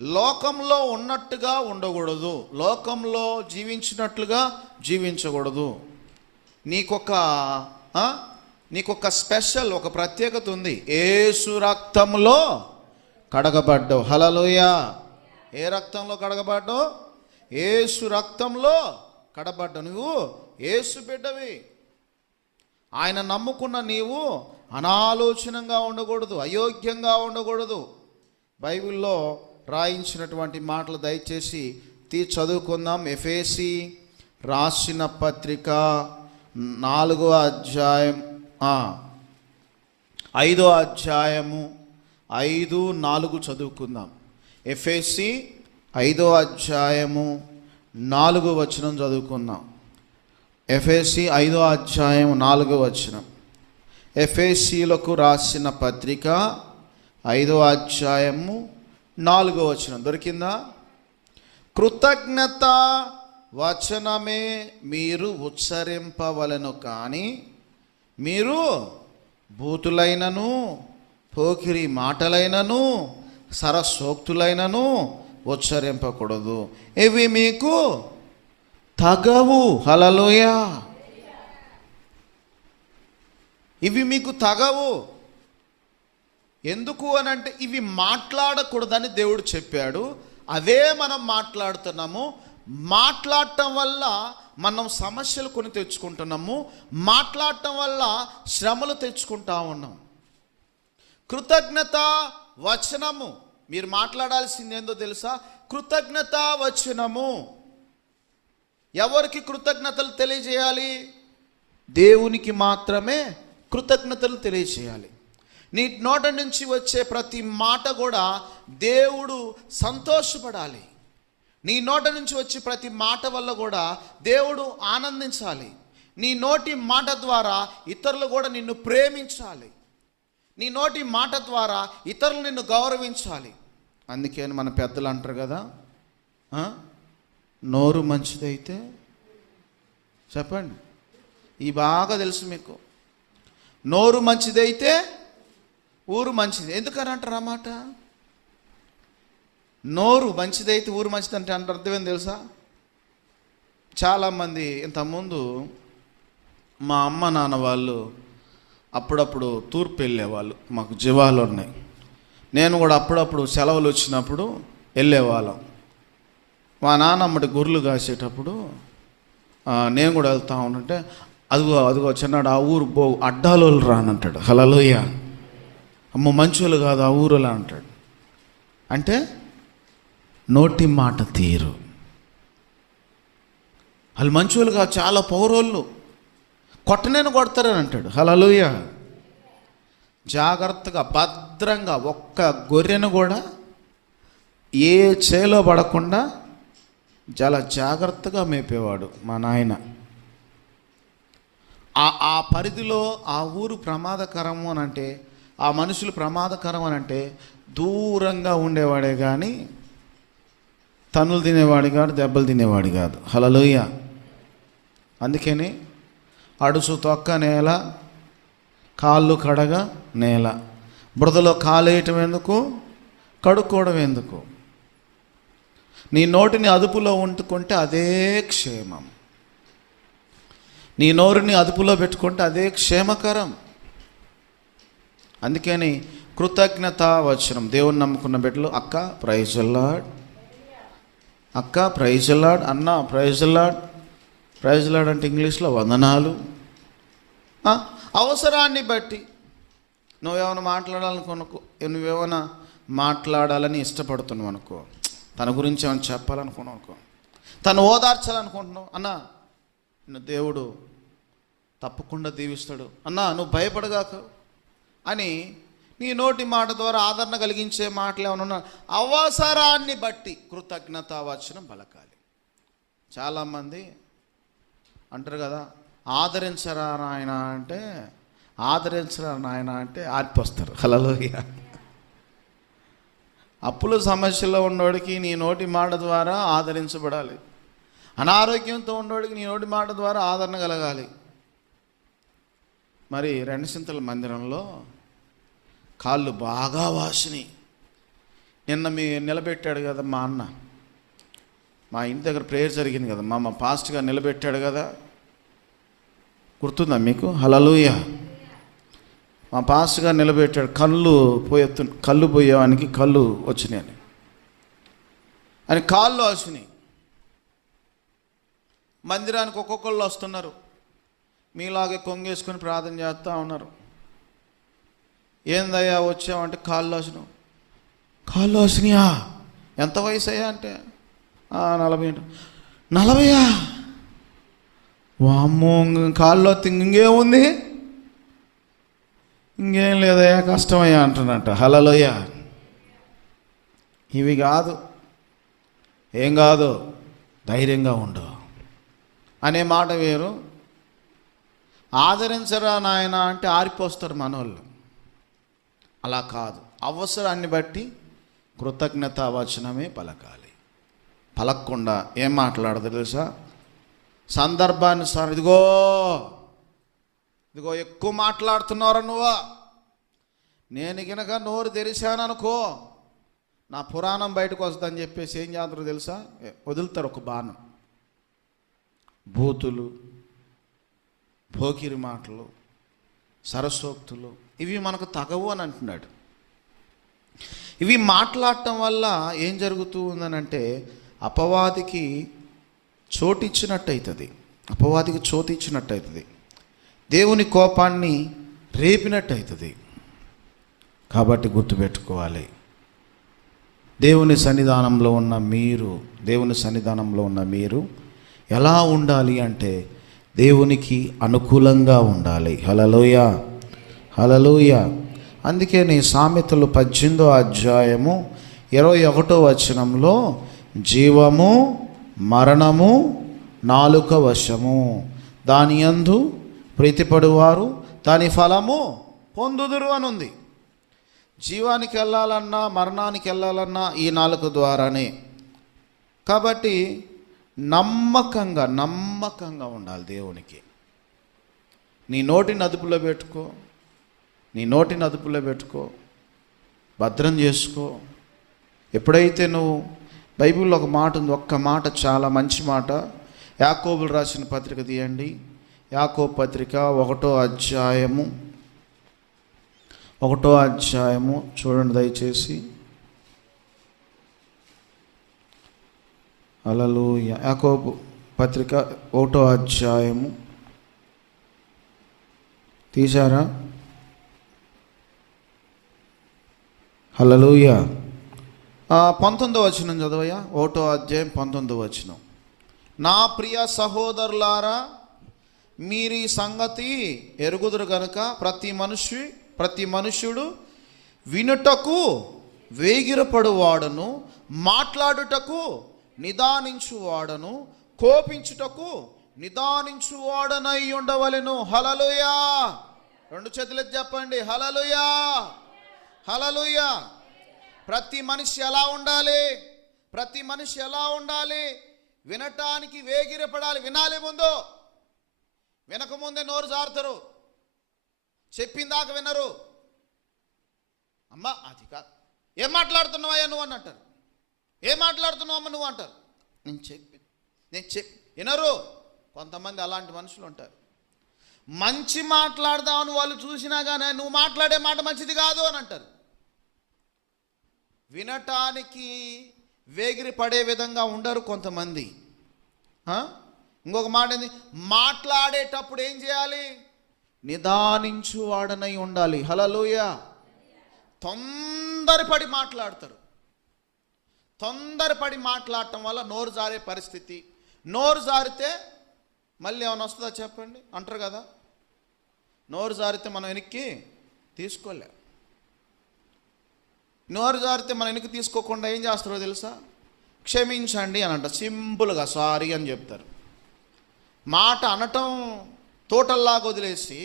లోకంలో ఉన్నట్టుగా ఉండకూడదు, లోకంలో జీవించినట్లుగా జీవించకూడదు. నీకొక స్పెషల్, ఒక ప్రత్యేకత ఉంది. యేసు రక్తంలో కడగబడ్డావు. హల్లెలూయా. ఏ రక్తంలో కడగబడ్డావు? యేసు రక్తంలో కడగబడ్డావు. నువ్వు యేసు బిడ్డవి. ఆయన నమ్ముకున్న నీవు అనాలోచనంగా ఉండకూడదు, అయోగ్యంగా ఉండకూడదు. బైబిల్లో రాయించినటువంటి మాటలు దయచేసి చదువుకుందాం. ఎఫెసీ రాసిన పత్రిక 4వ అధ్యాయం 5వ అధ్యాయము 5-4 చదువుకుందాం. ఎఫెసీ 5వ అధ్యాయము 4వ వచనం చదువుకుందాం. ఎఫెసీ 5వ అధ్యాయం 4వ వచనం. ఎఫెసీలకు రాసిన పత్రిక 5వ అధ్యాయము 4వ వచనం దొరికిందా? కృతజ్ఞత వచనమే మీరు ఉచ్చరింపవలెను, కానీ మీరు బూతులైనను, పోకిరి మాటలైనను, సరసోక్తులైనను ఉచ్చరింపకూడదు. ఇవి మీకు తగవు. హల్లెలూయా. ఇవి మీకు తగవు. ఎందుకు అని అంటే ఇవి మాట్లాడకూడదని దేవుడు చెప్పాడు. అదే మనం మాట్లాడుతున్నాము. మాట్లాడటం వల్ల మనం సమస్యలు కొని తెచ్చుకుంటున్నాము, మాట్లాడటం వల్ల శ్రమలు తెచ్చుకుంటా ఉన్నాం. కృతజ్ఞత వచనము, మీరు మాట్లాడాల్సింది ఏందో తెలుసా? కృతజ్ఞత వచనము. ఎవరికి కృతజ్ఞతలు తెలియజేయాలి? దేవునికి మాత్రమే కృతజ్ఞతలు తెలియజేయాలి. నీ నోట నుంచి వచ్చే ప్రతి మాట కూడా దేవుడు సంతోషపడాలి. నీ నోట నుంచి వచ్చే ప్రతి మాట వల్ల కూడా దేవుడు ఆనందించాలి. నీ నోటి మాట ద్వారా ఇతరులు కూడా నిన్ను ప్రేమించాలి. నీ నోటి మాట ద్వారా ఇతరులు నిన్ను గౌరవించాలి. అందుకని మన పెద్దలు అంటారు కదా, నోరు మంచిదైతే, చెప్పండి, ఈ బాగా తెలుసు మీకు, నోరు మంచిదైతే ఊరు మంచిది. ఎందుకని అంటారు ఆ మాట? నోరు మంచిదైతే ఊరు మంచిది అంటే అర్థం ఏం తెలుసా? చాలామంది ఇంతకుముందు మా అమ్మ నాన్న వాళ్ళు అప్పుడప్పుడు తూర్పు వెళ్ళేవాళ్ళు. మాకు జీవాలు ఉన్నాయి. నేను కూడా అప్పుడప్పుడు సెలవులు వచ్చినప్పుడు వెళ్ళేవాళ్ళం. మా నాన్నమ్మడి గొర్రెలు కాసేటప్పుడు నేను కూడా వెళ్తా ఉంటే, అదిగో చిన్నాడు ఆ ఊరు అడ్డాలోళ్ళు రానంటాడు. హల్లెలూయా. అమ్మ మంచోళ్ళు కాదు ఆ ఊరులా అంటాడు. అంటే నోటి మాట తీరు. వాళ్ళు మంచోళ్ళు కాదు, చాలా పౌరోళ్ళు, కొట్టనేను కొడతారని అంటాడు. హల్లెలూయా. జాగ్రత్తగా భద్రంగా ఒక్క గొర్రెను కూడా ఏ చేలో పడకుండా చాలా జాగ్రత్తగా మేపేవాడు మా నాయన. ఆ పరిధిలో ఆ ఊరు ప్రమాదకరము అని అంటే, ఆ మనుషులు ప్రమాదకరం అని అంటే దూరంగా ఉండేవాడే కానీ తన్నులు తినేవాడు కాదు, దెబ్బలు తినేవాడు కాదు. హల్లెలూయా. అందుకని అడుసు తొక్క నేల, కాళ్ళు కడగ నేల. బురదలో కాలేయటం ఎందుకు? కడుక్కోవడం ఎందుకు? నీ నోటిని అదుపులో ఉంచుకుంటే అదే క్షేమం. నీ నోరుని అదుపులో పెట్టుకుంటే అదే క్షేమకరం. అందుకని కృతజ్ఞత వచనం. దేవుని నమ్ముకున్న బిడ్డలు, అక్క ప్రైజ్ ది లార్డ్, అక్క ప్రైజ్ ది లార్డ్, అన్న praise the Lord. Praise the Lord అంటే ఇంగ్లీష్లో వందనాలు. అవసరాన్ని బట్టి నువ్వేమైనా నువ్వేమైనా మాట్లాడాలని ఇష్టపడుతున్నావు అనుకో, తన గురించి ఏమైనా చెప్పాలనుకున్నావు అనుకో, తను ఓదార్చాలనుకుంటున్నావు అన్నా, దేవుడు తప్పకుండా దీవిస్తాడు అన్నా, నువ్వు భయపడగాక అని నీ నోటి మాట ద్వారా ఆదరణ కలిగించే మాటలు ఏమన్నా అవసరాన్ని బట్టి కృతజ్ఞతావచనం పలకాలి. చాలామంది అంటారు కదా, ఆదరించరా నాయన అంటే ఆర్పిస్తారు. హల్లెలూయా. అప్పుల సమస్యలో ఉన్నోడికి నీ నోటి మాట ద్వారా ఆదరించబడాలి. అనారోగ్యంతో ఉన్నోడికి నీ నోటి మాట ద్వారా ఆదరణ కలగాలి. మరి రెండసింతల మందిరంలో కాళ్ళు బాగా వాసినాయి. నిన్న నిలబెట్టాడు కదా మా అన్న, మా ఇంటి దగ్గర ప్రేయర్ జరిగింది కదా, మా పాస్ట్గా నిలబెట్టాడు కదా, గుర్తుందా మీకు? హల్లెలూయా. మా పాస్ట్గా నిలబెట్టాడు. కళ్ళు పోయేవానికి కళ్ళు వచ్చినాయి అని కాళ్ళు వచ్చినాయి. మందిరానికి ఒక్కొక్కళ్ళు వస్తున్నారు, మీలాగే కొంగేసుకొని ప్రార్థన చేస్తూ ఉన్నారు. ఏందయ్యా వచ్చావంటే కాళ్ళు వచ్చినాయా? ఎంత వయసు అయ్యా అంటే 40. వామ్మో, కాళ్ళు ఇంకేముంది, ఇంకేం లేదయ్యా, కష్టమయ్యా అంటున్నట్ట. హల్లెలూయా. ఇవి కాదు, ఏం కాదు, ధైర్యంగా ఉండు అనే మాట వేరు. ఆదరించరా నాయన అంటే ఆరిపోస్తారు మనోళ్ళు. అలా కాదు, అవసరాన్ని బట్టి కృతజ్ఞతావచనమే పలకాలి. పలకకుండా ఏం మాట్లాడదు తెలుసా? సందర్భాన్ని ఇదిగో ఎక్కువ మాట్లాడుతున్నారా నువ్వు, నేను గనక నోరు తెరిచాననుకో నా పురాణం బయటకు వస్తుందని చెప్పేసి ఏం చేస్తారో తెలుసా? వదులుతారు ఒక బాణం. బూతులు, పోకిరి మాటలు, సరసోక్తులు ఇవి మనకు తగవు అని అంటున్నాడు. ఇవి మాట్లాడటం వల్ల ఏం జరుగుతూ ఉందనంటే అపవాదికి చోటిచ్చినట్టయితుంది. దేవుని కోపాన్ని రేపినట్టయితుంది. కాబట్టి గుర్తుపెట్టుకోవాలి, దేవుని సన్నిధానంలో ఉన్న మీరు ఎలా ఉండాలి అంటే దేవునికి అనుకూలంగా ఉండాలి. హల్లెలూయా. అందుకే నీ సామెతలు 18వ అధ్యాయము 21వ వచనంలో జీవము మరణము నాలుక వశము, దాని యందు ప్రీతిపడువారు దాని ఫలము పొందుదురు అని ఉంది. జీవానికి వెళ్ళాలన్నా మరణానికి వెళ్ళాలన్నా ఈ నాలుక ద్వారానే. కాబట్టి నమ్మకంగా ఉండాలి దేవునికి. నీ నోటిని అదుపులో పెట్టుకో, భద్రం చేసుకో. ఎప్పుడైతే నువ్వు బైబిల్లో ఒక మాట ఉంది, ఒక్క మాట చాలా మంచి మాట. యాకోబులు రాసిన పత్రిక తీయండి, యాకోబు పత్రిక 1వ అధ్యాయము చూడండి దయచేసి. హల్లెలూయా. యాకోబు పత్రిక 1వ అధ్యాయము తీశారా? హల్లెలూయా. 19వ వచనం చదవయ్యా. 1వ అధ్యాయం 19వ వచనం. నా ప్రియ సహోదరులారా, మీరు ఈ సంగతి ఎరుగుదురు గనుక ప్రతి మనుష్యుడు వినుటకు వేగిరపడువాడను, మాట్లాడుటకు నిదానించువాడను, కోపించుటకు నిదానించువాడనై ఉండవలెను. హల్లెలూయా. 2 చేతులెత్తి చెప్పండి, హల్లెలూయా. ప్రతి మనిషి ఎలా ఉండాలి? వినటానికి వేగిరపడాలి. వినాలి. వినకముందే నోరు జారుతారు, చెప్పిందాక వినరు. అమ్మా అది కాదు, ఏం మాట్లాడుతున్నావయ్యా నువ్వు అని అంటారు. ఏం మాట్లాడుతున్నావమ్మ నువ్వు అంటారు. నేను చెప్పి వినరు. కొంతమంది అలాంటి మనుషులు ఉంటారు. మంచి మాట్లాడదామని వాళ్ళు చూసినా కానీ నువ్వు మాట్లాడే మాట మంచిది కాదు అని అంటారు. వినటానికి వేగిరి పడే విధంగా ఉండరు కొంతమంది. ఇంకొక మాట ఏంది, మాట్లాడేటప్పుడు ఏం చేయాలి? నిదానించువాడనై ఉండాలి. హల్లెలూయా. తొందరపడి మాట్లాడతారు. తొందరపడి మాట్లాడటం వల్ల నోరు జారే పరిస్థితి. నోరు జారితే మళ్ళీ ఏమైనా వస్తుందా చెప్పండి? అంటారు కదా, నోరు జారితే మనం వెనక్కి తీసుకోలేం. నోరు జారితే మనం వెనక్కి తీసుకోకుండా ఏం చేస్తారో తెలుసా? క్షమించండి అని అంటారు. సింపుల్గా సారీ అని చెప్తారు. మాట అనటం తోటల్లాగా వదిలేసి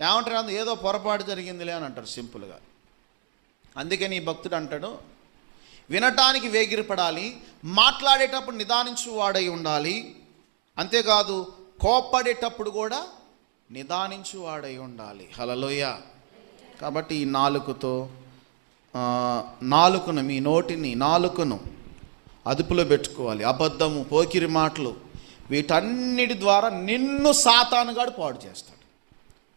ఏమంటారు? ఏదో పొరపాటు జరిగిందిలే అని అంటారు సింపుల్గా. అందుకని ఈ భక్తుడు అంటాడు, వినటానికి వేగిరపడాలి, మాట్లాడేటప్పుడు నిదానించు వాడై ఉండాలి, అంతేకాదు కోప్పడేటప్పుడు కూడా నిదానించు వాడై ఉండాలి. హల్లెలూయా. కాబట్టి ఈ నాలుకను, మీ నోటిని, నాలుకను అదుపులో పెట్టుకోవాలి. అబద్ధము, పోకిరి మాటలు, వీటన్నిటి ద్వారా నిన్ను సాతానుగాడు పాడు చేస్తాడు.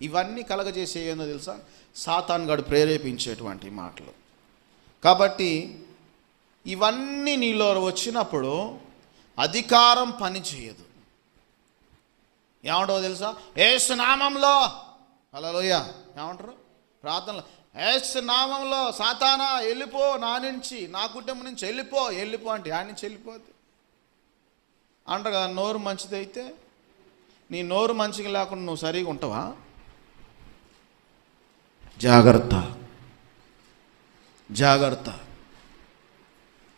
ఇవన్నీ కలగజేసే ఏందో తెలుసా? సాతానుగాడు ప్రేరేపించేటువంటి మాటలు. కాబట్టి ఇవన్నీ నీలో వచ్చినప్పుడు అధికారం పని చేయదు. ఏమంటావో తెలుసా? యేసు నామంలో, హల్లెలూయా, ఏమంటారు ప్రార్థనలో? యేసు నామంలో సాతానా వెళ్ళిపో, నా నుంచి, నా కుటుంబం నుంచి వెళ్ళిపో అంటే ఆయన నుంచి వెళ్ళిపోద్ది అంటారు కదా. నోరు మంచిదైతే, నీ నోరు మంచిగా లేకుండా నువ్వు సరిగా ఉంటావా? జాగ్రత్త, జాగ్రత్త.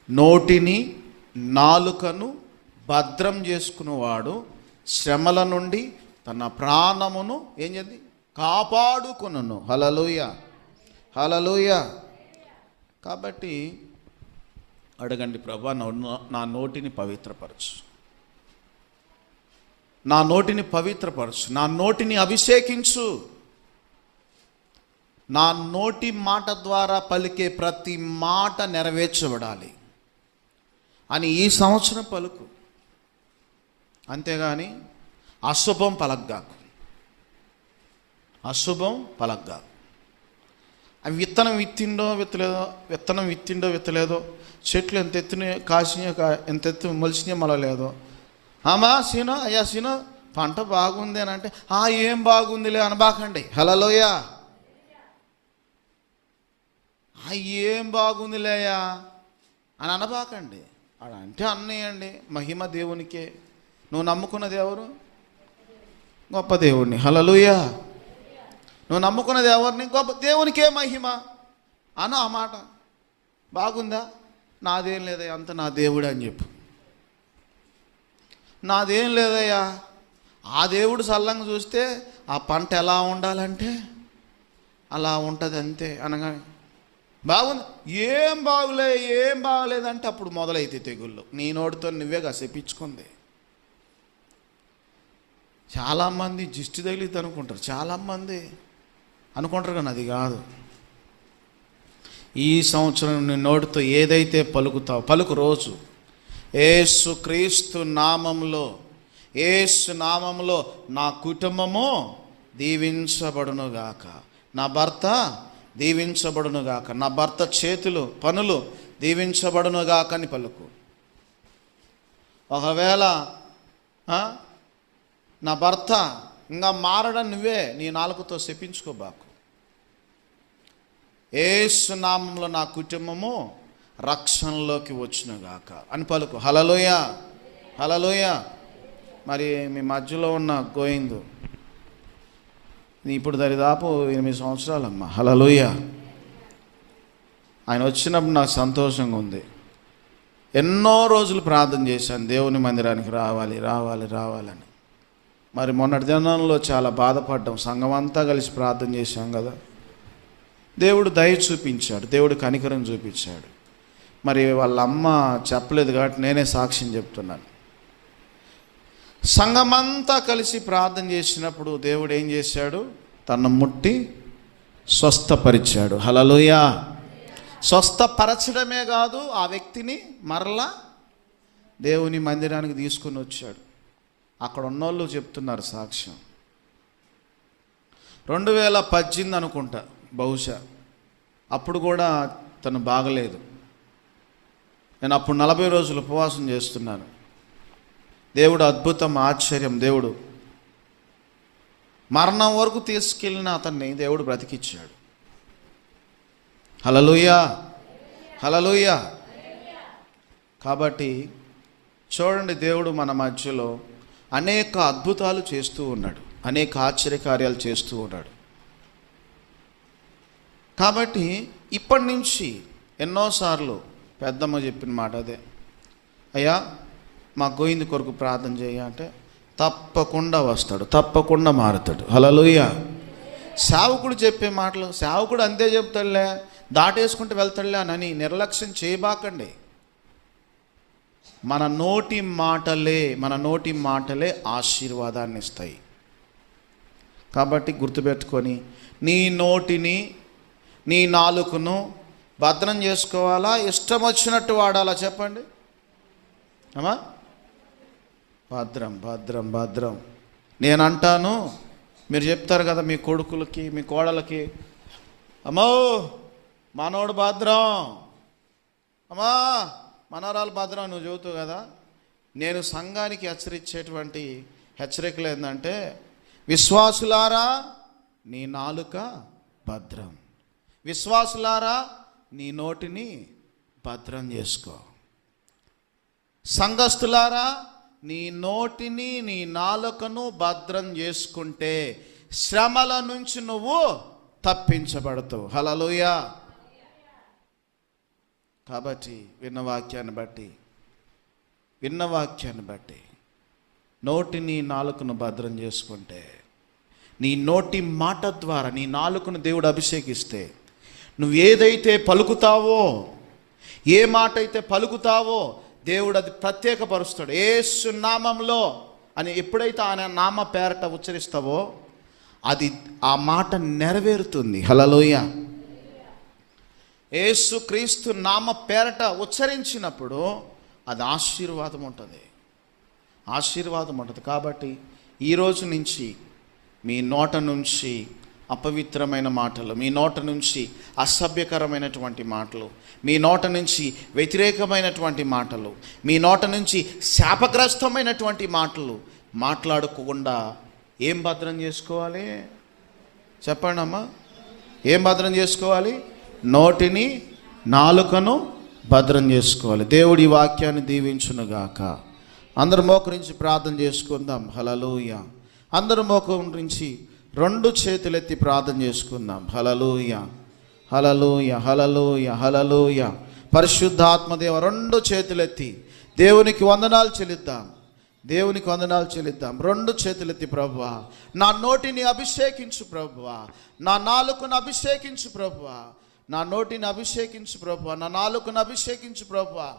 నోటిని, నాలుకను భద్రం చేసుకునేవాడు శ్రమల నుండి తన ప్రాణమును ఏం చేద్ది? కాపాడుకొనును. హల్లెలూయా, హల్లెలూయా. కాబట్టి అడగండి, ప్రభా నా నోటిని పవిత్రపరచు, నా నోటిని పవిత్రపరచు, నా నోటిని అభిషేకించు, నా నోటి మాట ద్వారా పలికే ప్రతి మాట నెరవేర్చబడాలి అని ఈ సంవత్సరం పలుకు. అంతేగాని అశుభం పలగ్గాకు, అశుభం పలగ్గాకు. అవి విత్తనం విత్తిండో విత్తలేదో, చెట్లు ఎంత ఎత్తున కాసినాయో ఎంత ఎత్తు మొలిచినాయో మొలలేదో. ఆమా సీను, అయ్యా సీను పంట బాగుంది అని అంటే ఏం బాగుందిలే అనబాకండి. హల్లెలూయా. ఏం బాగుందిలేయా అని అనబాకండి. అంటే అన్నయ్యండి, మహిమ దేవునికే. నువ్వు నమ్ముకున్నది ఎవరు? గొప్ప దేవుణ్ణి. హల్లెలూయా. నువ్వు నమ్ముకున్నది ఎవరిని? గొప్ప దేవునికే మహిమ అను. ఆ మాట బాగుందా? నాదేం లేదయ్యా, అంత నా దేవుడు అని చెప్పు. నాదేం లేదయ్యా, ఆ దేవుడు సల్లంగా చూస్తే ఆ పంట ఎలా ఉండాలంటే అలా ఉంటుంది అంతే అనగానే బాగుంది, ఏం బాగలేదంటే అప్పుడు మొదలైతే తెగుళ్ళు. నీ నోటితో నువ్వేగా చెప్పించుకుంది. చాలామంది దిష్టి తగిలిద్ది అనుకుంటారు, చాలామంది అనుకుంటారు, కానీ అది కాదు. ఈ సంవత్సరం నీ నోటితో ఏదైతే పలుకుతావు పలుకు. రోజు యేసు క్రీస్తు నామంలో, యేసు నామంలో నా కుటుంబము దీవించబడునుగాక, నా భర్త దీవించబడునుగాక, నా భర్త చేతులు పనులు దీవించబడునుగాక అని పలుకు. ఒకవేళ నా భర్త ఇంకా మారడం నువ్వే నీ నాలుకతో చెప్పించుకోబాకు. యేసు నామంలో నా కుటుంబము రక్షణలోకి వచ్చునుగాక అని పలుకు. హల్లెలూయా, హల్లెలూయా. మరి మీ మధ్యలో ఉన్న గోయిందు ఇప్పుడు దరిదాపు 8 సంవత్సరాలమ్మా. హల్లెలూయా. ఆయన వచ్చినప్పుడు నాకు సంతోషంగా ఉంది. ఎన్నో రోజులు ప్రార్థన చేశాను, దేవుని మందిరానికి రావాలని. మరి మొన్నటి దినంలో చాలా బాధపడ్డాం, సంఘం అంతా కలిసి ప్రార్థన చేశాం కదా. దేవుడు దయ చూపించాడు, దేవుడు కనికరం చూపించాడు. మరి వాళ్ళ అమ్మ చెప్పలేదు కాబట్టి నేనే సాక్ష్యం చెప్తున్నాను. సంఘమంతా కలిసి ప్రార్థన చేసినప్పుడు దేవుడు ఏం చేశాడు? తను ముట్టి స్వస్థపరిచాడు. హల్లెలూయా. స్వస్థపరచడమే కాదు, ఆ వ్యక్తిని మరలా దేవుని మందిరానికి తీసుకుని వచ్చాడు. అక్కడ ఉన్నోళ్ళు చెప్తున్నారు సాక్ష్యం. 2018 అనుకుంటా బహుశా, అప్పుడు కూడా తను బాగలేదు. నేను అప్పుడు 40 రోజులు ఉపవాసం చేస్తున్నాను. దేవుడు అద్భుతం, ఆశ్చర్యం. దేవుడు మరణం వరకు తీసుకెళ్ళిన అతన్ని దేవుడు బ్రతికిచ్చాడు. హల్లెలూయా, హల్లెలూయా. కాబట్టి చూడండి, దేవుడు మన మధ్యలో అనేక అద్భుతాలు చేస్తూ ఉన్నాడు, అనేక ఆశ్చర్యకార్యాలు చేస్తూ ఉన్నాడు. కాబట్టి ఇప్పటి నుంచి ఎన్నోసార్లు పెద్దమ్మ చెప్పిన మాట అదే, అయ్యా మా గోవిందు కొరకు ప్రార్థన చేయ అంటే తప్పకుండా వస్తాడు, తప్పకుండా మారుతాడు. హల్లెలూయా. సేవకుడు చెప్పే మాటలు సేవకుడు అంతే చెప్తాడులే, దాటేసుకుంటూ వెళ్తాడులే అని నిర్లక్ష్యం చేయబాకండి. మన నోటి మాటలే ఆశీర్వాదాన్ని ఇస్తాయి. కాబట్టి గుర్తుపెట్టుకొని నీ నోటిని, నీ నాలుకను భద్రం చేసుకోవాలా, ఇష్టం వచ్చినట్టు వాడాలా చెప్పండి అమ్మా? భద్రం భద్రం భద్రం. నేను అంటాను, మీరు చెప్తారు కదా మీ కొడుకులకి, మీ కోడలకి, అమ్మో మనోడు భద్రం, అమ్మా మనవరాలు భద్రం నువ్వు చెబుతావు కదా. నేను సంఘానికి హెచ్చరించేటువంటి హెచ్చరికలు ఏంటంటే, విశ్వాసులారా నీ నాలుక భద్రం, విశ్వాసులారా నీ నోటిని భద్రం చేసుకో. సంఘస్థులారా నీ నోటిని, నీ నాలుకను భద్రం చేసుకుంటే శ్రమల నుంచి నువ్వు తప్పించబడతావు. హల్లెలూయా. కాబట్టి విన్న వాక్యాన్ని బట్టి నోటిని, నాలుకను భద్రం చేసుకుంటే, నీ నోటి మాట ద్వారా నీ నాలుకను దేవుడు అభిషేకిస్తే, నువ్వు ఏదైతే పలుకుతావో, ఏ మాట అయితే పలుకుతావో దేవుడు అది ప్రత్యేకపరుస్తాడు. యేసు నామంలో అని ఎప్పుడైతే ఆయన నామ పేరట ఉచ్చరిస్తావో అది ఆ మాట నెరవేరుతుంది. హల్లెలూయా. యేసు క్రీస్తు నామ పేరట ఉచ్చరించినప్పుడు అది ఆశీర్వాదం ఉంటుంది. కాబట్టి ఈరోజు నుంచి మీ నోట నుంచి అపవిత్రమైన మాటలు, మీ నోట నుంచి అసభ్యకరమైనటువంటి మాటలు, మీ నోట నుంచి వ్యతిరేకమైనటువంటి మాటలు, మీ నోట నుంచి శాపగ్రస్తమైనటువంటి మాటలు మాట్లాడకుండా ఏం భద్రం చేసుకోవాలి చెప్పండి అమ్మా? ఏం భద్రం చేసుకోవాలి? నోటిని, నాలుకను భద్రం చేసుకోవాలి. దేవుడి వాక్యాన్ని దీవించునుగాక. అందరు మోకరించి ప్రార్థన చేసుకుందాం. హల్లెలూయా. అందరు మోకరించి 2 చేతులెత్తి ప్రార్థన చేసుకుందాం. హల్లెలూయా, హల్లెలూయా, హల్లెలూయా, హల్లెలూయా. పరిశుద్ధాత్మదేవ 2 చేతులెత్తి దేవునికి వందనాలు చెల్లిద్దాం. 2 చేతులెత్తి ప్రభువా, నా నోటిని అభిషేకించు ప్రభువా, నా నాలుకను అభిషేకించు ప్రభువా, నా నోటిని అభిషేకించు ప్రభువా, నా నాలుకను అభిషేకించు ప్రభువా.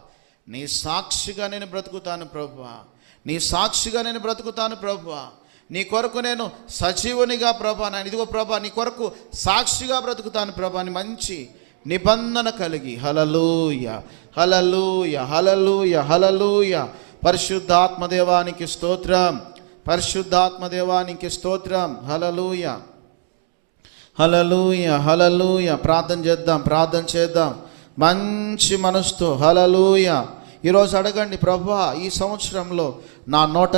నీ సాక్షిగా నేను బ్రతుకుతాను ప్రభువా, నీ సాక్షిగా నేను బ్రతుకుతాను ప్రభువా. నీ కొరకు నేను సజీవునిగా ప్రభా, నేను ఇదిగో ప్రభా నీ కొరకు సాక్షిగా బ్రతుకుతాను ప్రభా అని మంచి నిబంధన కలిగి. హల్లెలూయా, హల్లెలూయా, హల్లెలూయా, హల్లెలూయా. పరిశుద్ధాత్మదేవానికి స్తోత్రం, పరిశుద్ధాత్మదేవానికి స్తోత్రం. హల్లెలూయా, హల్లెలూయా, హల్లెలూయా. ప్రార్థన చేద్దాం మంచి మనసుతో. హల్లెలూయా. ఈరోజు అడగండి, ప్రభువా ఈ సంవత్సరంలో నా నోట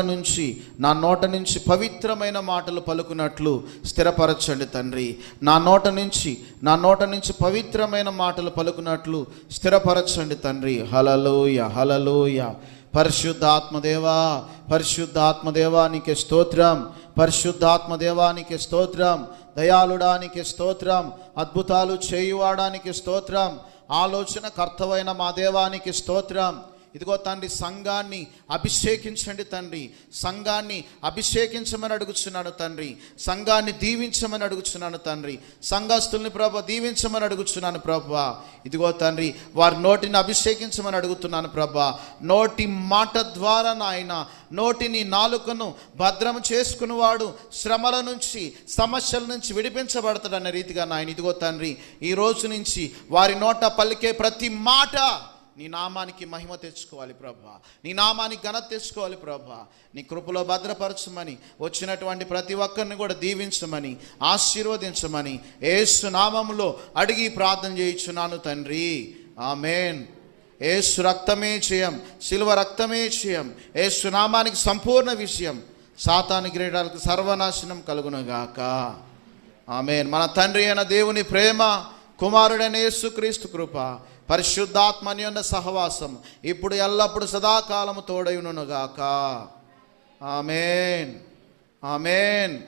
నుంచి పవిత్రమైన మాటలు పలుకున్నట్లు స్థిరపరచండి తండ్రి. నా నోట నుంచి పవిత్రమైన మాటలు పలుకున్నట్లు స్థిరపరచండి తండ్రి. హల్లెలూయా, హల్లెలూయా. పరిశుద్ధాత్మదేవానికి స్తోత్రం, పరిశుద్ధాత్మదేవానికి స్తోత్రం. దయాళుడానికి స్తోత్రం, అద్భుతాలు చేయువాడానికి స్తోత్రం, ఆలోచన కర్తవైన మా దేవానికి స్తోత్రం. ఇదిగో తండ్రి, సంఘాన్ని అభిషేకించండి తండ్రి, సంఘాన్ని అభిషేకించమని అడుగుతున్నాను తండ్రి, సంఘాన్ని దీవించమని అడుగుతున్నాను తండ్రి, సంఘస్థుల్ని ప్రభు దీవించమని అడుగుతున్నాను ప్రభు. ఇదిగో తండ్రి, వారి నోటిని అభిషేకించమని అడుగుతున్నాను ప్రభు. నోటి మాట ద్వారా నాయన నోటిని, నాలుకను భద్రం చేసుకునేవాడు శ్రమల నుంచి, సమస్యల నుంచి విడిపించబడతాడన్న రీతిగా నాయన ఇదిగో తండ్రి, ఈ రోజు నుంచి వారి నోట పలికే ప్రతి మాట నీ నామానికి మహిమ తెచ్చుకోవాలి ప్రభా, నీ నామానికి ఘనత తెచ్చుకోవాలి ప్రభా. నీ కృపలో భద్రపరచమని, వచ్చినటువంటి ప్రతి ఒక్కరిని కూడా దీవించమని, ఆశీర్వదించమని యేసు నామములో అడిగి ప్రార్థన చేయించున్నాను తండ్రి. ఆమేన్. యేసు రక్తమే జయం, శిలువ రక్తమే జయం. యేసు నామానికి సంపూర్ణ విజయం, సాతాను క్రీడలకు సర్వనాశనం కలుగునుగాక. ఆమేన్. మన తండ్రి అయిన దేవుని ప్రేమ, కుమారుడైన యేసుక్రీస్తు కృప, పరిశుద్ధాత్మ అన్యోన్య సహవాసం ఇప్పుడు ఎల్లప్పుడు సదాకాలము తోడైయునుగాక. ఆమేన్. ఆమేన్.